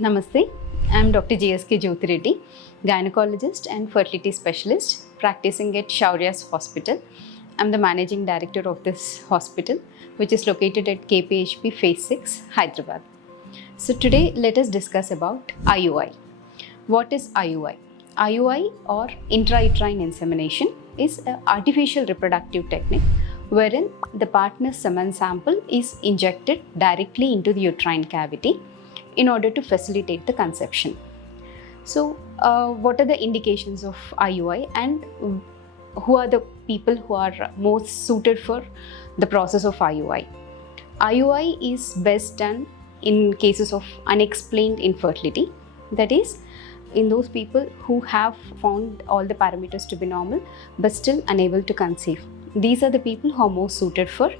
Namaste, I am Dr. S K Jyothi Reddy, Gynecologist and Fertility Specialist practicing at Shouryas Hospital. I am the Managing Director of this hospital, which is located at KPHP Phase 6, Hyderabad. So today let us discuss about IUI. What is IUI? IUI or Intrauterine Insemination is an artificial reproductive technique wherein the partner's semen sample is injected directly into the uterine cavity in order to facilitate the conception. So, what are the indications of IUI and who are the people who are most suited for the process of IUI? IUI is best done in cases of unexplained infertility, that is, in those people who have found all the parameters to be normal but still unable to conceive. These are the people who are most suited for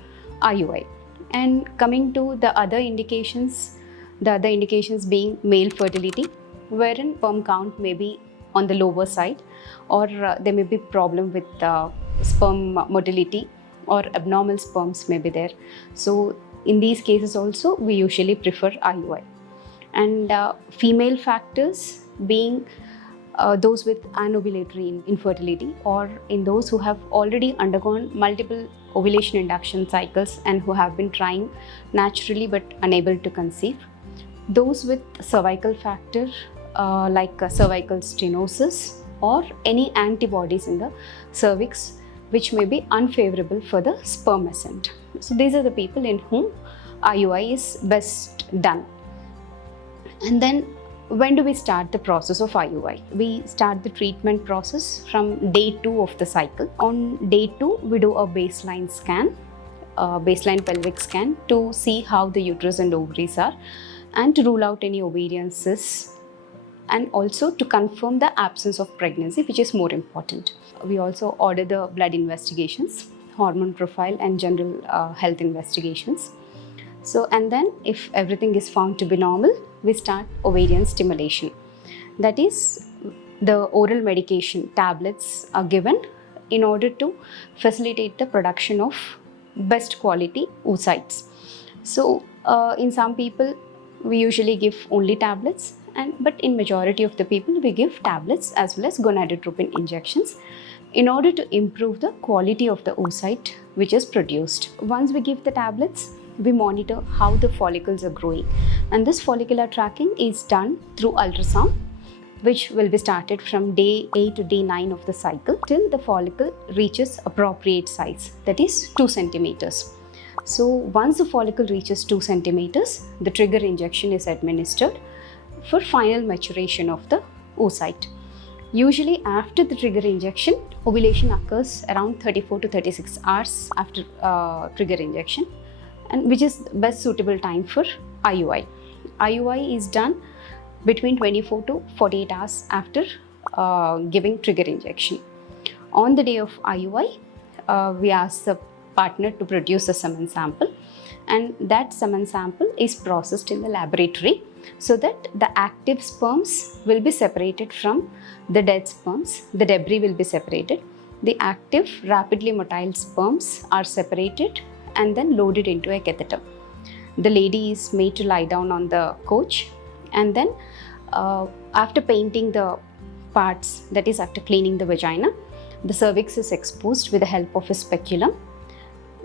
IUI. And coming to the other indications being male fertility, wherein sperm count may be on the lower side, or there may be problem with sperm motility, or abnormal sperms may be there. So in these cases also we usually prefer IUI. And female factors being those with anovulatory infertility, or in those who have already undergone multiple ovulation induction cycles and who have been trying naturally but unable to conceive. Those with cervical factor like cervical stenosis or any antibodies in the cervix which may be unfavorable for the sperm ascent. So these are the people in whom IUI is best done. And then when do we start the process of IUI? We start the treatment process from day 2 of the cycle. On day 2, we do a baseline scan, baseline pelvic scan, to see how the uterus and ovaries are and to rule out any ovarian cysts, and also to confirm the absence of pregnancy, which is more important. We also order the blood investigations, hormone profile and general health investigations. So, and then if everything is found to be normal, we start ovarian stimulation. That is, the oral medication tablets are given in order to facilitate the production of best quality oocytes. So, in some people, we usually give only tablets, but in majority of the people, we give tablets as well as gonadotropin injections in order to improve the quality of the oocyte which is produced. Once we give the tablets, we monitor how the follicles are growing, and this follicular tracking is done through ultrasound, which will be started from day 8 to day 9 of the cycle till the follicle reaches appropriate size, that is 2 centimeters. So once the follicle reaches 2 centimeters, the trigger injection is administered for final maturation of the oocyte. Usually after the trigger injection, ovulation occurs around 34 to 36 hours after trigger injection, and which is best suitable time for IUI. IUI is done between 24 to 48 hours after giving trigger injection. On the day of IUI, we ask the partner to produce a semen sample, and that semen sample is processed in the laboratory so that the active sperms will be separated from the dead sperms. The debris will be separated. The active, rapidly motile sperms are separated and then loaded into a catheter. The lady is made to lie down on the couch, and then after painting the parts, that is after cleaning the vagina, the cervix is exposed with the help of a speculum.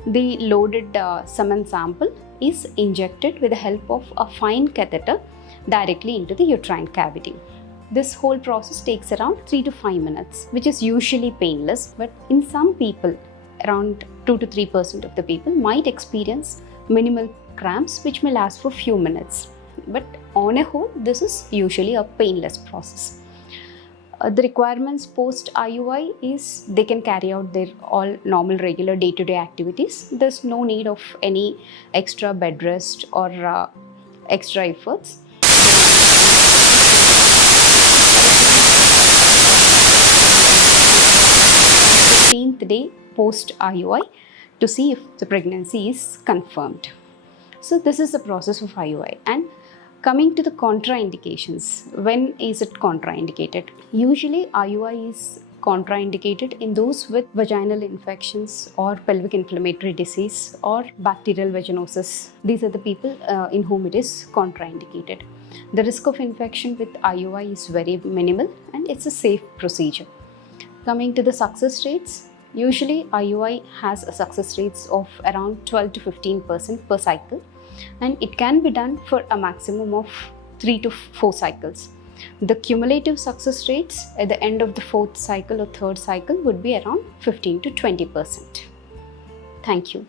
The loaded semen sample is injected with the help of a fine catheter directly into the uterine cavity. This whole process takes around 3 to 5 minutes, which is usually painless, but in some people, around 2 to 3% of the people might experience minimal cramps which may last for few minutes. But on a whole, this is usually a painless process. The requirements post IUI is they can carry out their all normal regular day-to-day activities. There's no need of any extra bed rest or extra efforts. The day post IUI to see if the pregnancy is confirmed. So this is the process of IUI. And coming to the contraindications, when is it contraindicated? Usually IUI is contraindicated in those with vaginal infections or pelvic inflammatory disease or bacterial vaginosis. These are the people in whom it is contraindicated. The risk of infection with IUI is very minimal and it's a safe procedure. Coming to the success rates, usually IUI has a success rates of around 12 to 15% per cycle, and it can be done for a maximum of 3 to 4 cycles. The cumulative success rates at the end of the 4th cycle or 3rd cycle would be around 15 to 20%. Thank you.